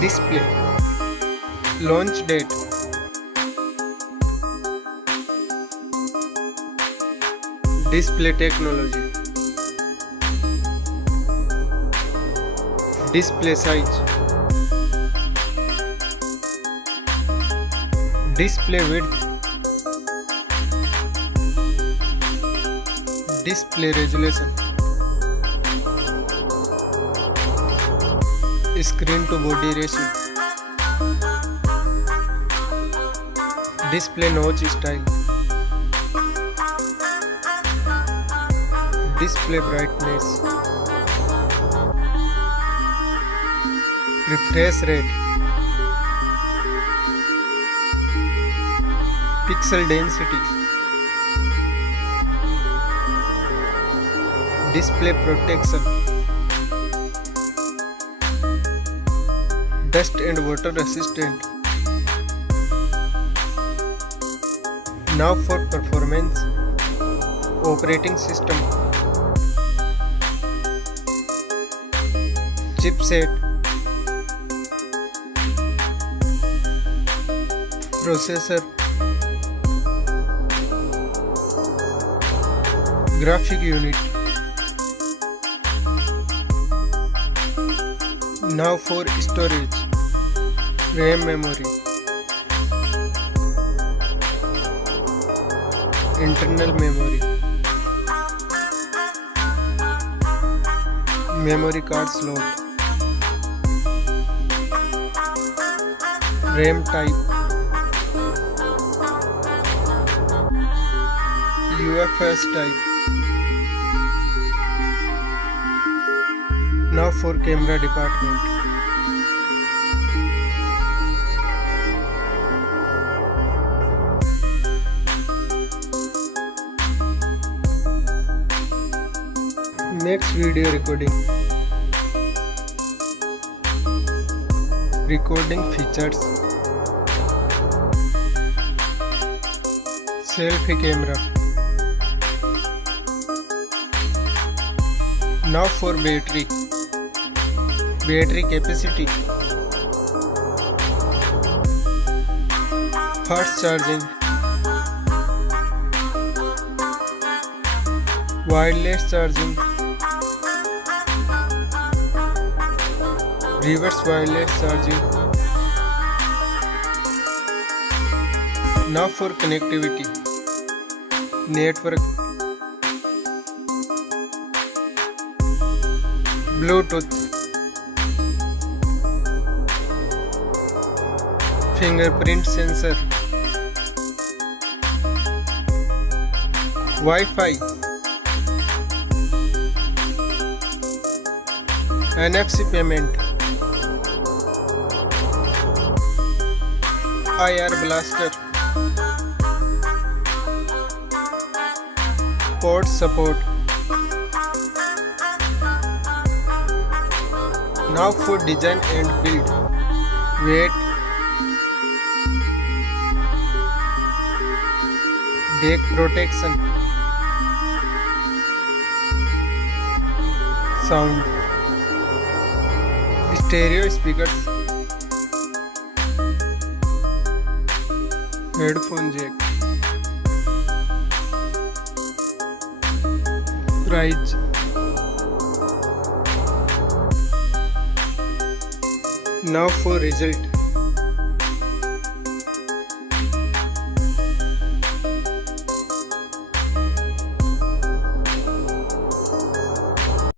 Display. Launch date. Display technology. Display size. Display width. Display resolution. Screen to body ratio. Display notch style. Display brightness. Refresh rate. Pixel density. Display protection. Dust and water resistant. Now for performance. Operating system. Chipset. Processor. Graphic unit. Now for storage. RAM memory. Internal memory. Memory card slot. RAM type. UFS type. Now for camera department. Next video recording. Recording features. Selfie camera. Now for battery. Battery capacity. Fast charging. Wireless charging. Reverse wireless charging. Now for connectivity. Network. Bluetooth. Fingerprint sensor. Wi-Fi. NFC payment. IR blaster. Port support. Now for design and build. Weight. Back protection. Sound. Stereo speakers. Headphone jack. Price. Now for result.